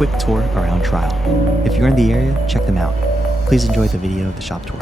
quick tour around Trial. If you're in the area, check them out. Please enjoy the video of the shop tour.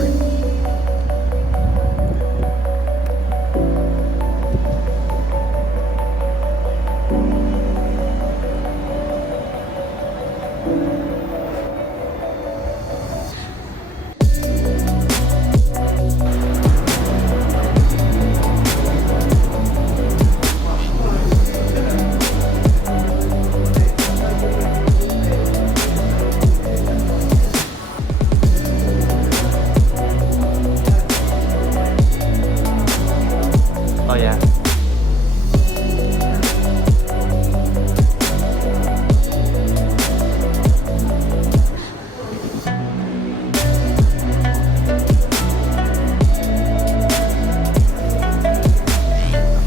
Oh yeah.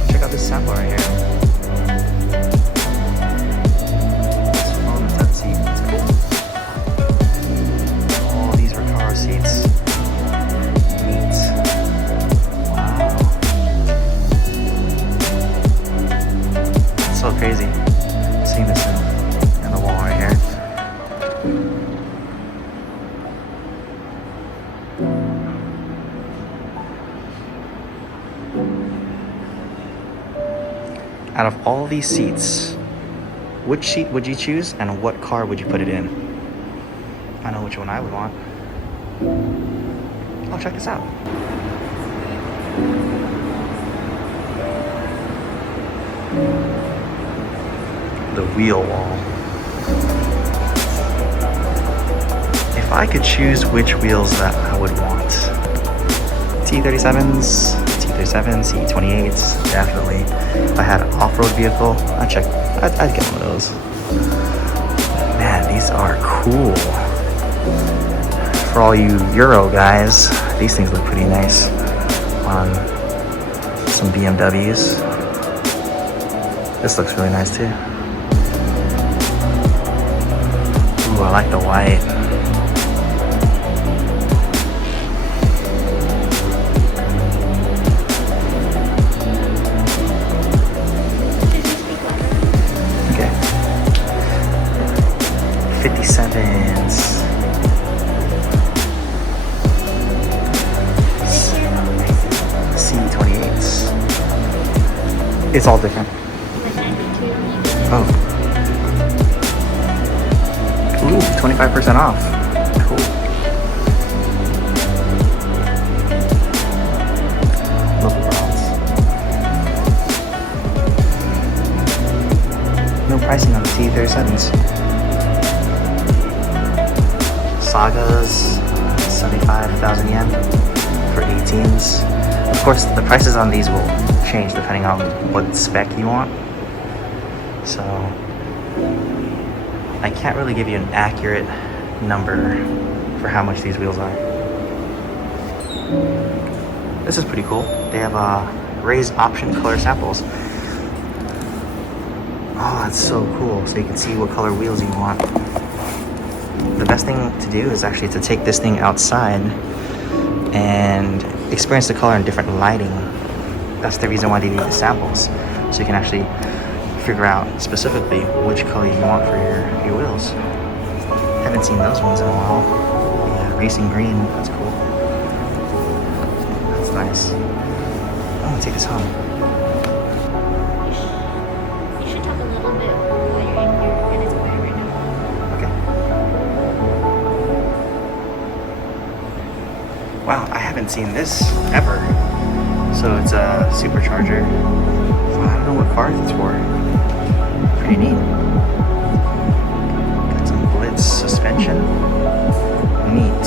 Check out this sample right here. It's phone type seat. It's cool. All these Recaro seats. Neat. Wow. So crazy seeing this in the wall right here. Out of all these seats, which seat would you choose and what car would you put it in? I know which one I would want. Oh, check this out. The wheel wall. If I could choose which wheels that I would want, T37s, T37s, E28s, definitely. If I had an off-road vehicle, I'd get one of those. Man, these are cool. For all you Euro guys, these things look pretty nice on some BMWs. This looks really nice too. Ooh, I like the white. Okay. 57s. C28s. It's all different. Oh. Ooh, 25% off. Cool. Love the bronze. No pricing on the T37s. Sagas, 75,000 yen for 18s. Of course, the prices on these will change depending on what spec you want. So I can't really give you an accurate number for how much these wheels are. This is pretty cool. They have raised option color samples. Oh, that's so cool. So you can see what color wheels you want. The best thing to do is actually to take this thing outside and experience the color in different lighting. That's the reason why they need the samples. So you can actually figure out specifically which color you want for your wheels. Haven't seen those ones in a while. Yeah, racing green, that's cool. That's nice. I'm gonna take this home. You should talk a little bit while you're in here, and it's quiet right now. Okay. Wow, I haven't seen this ever. So it's a supercharger. I don't know what cars it's for. Pretty neat. Got some Blitz suspension. Neat.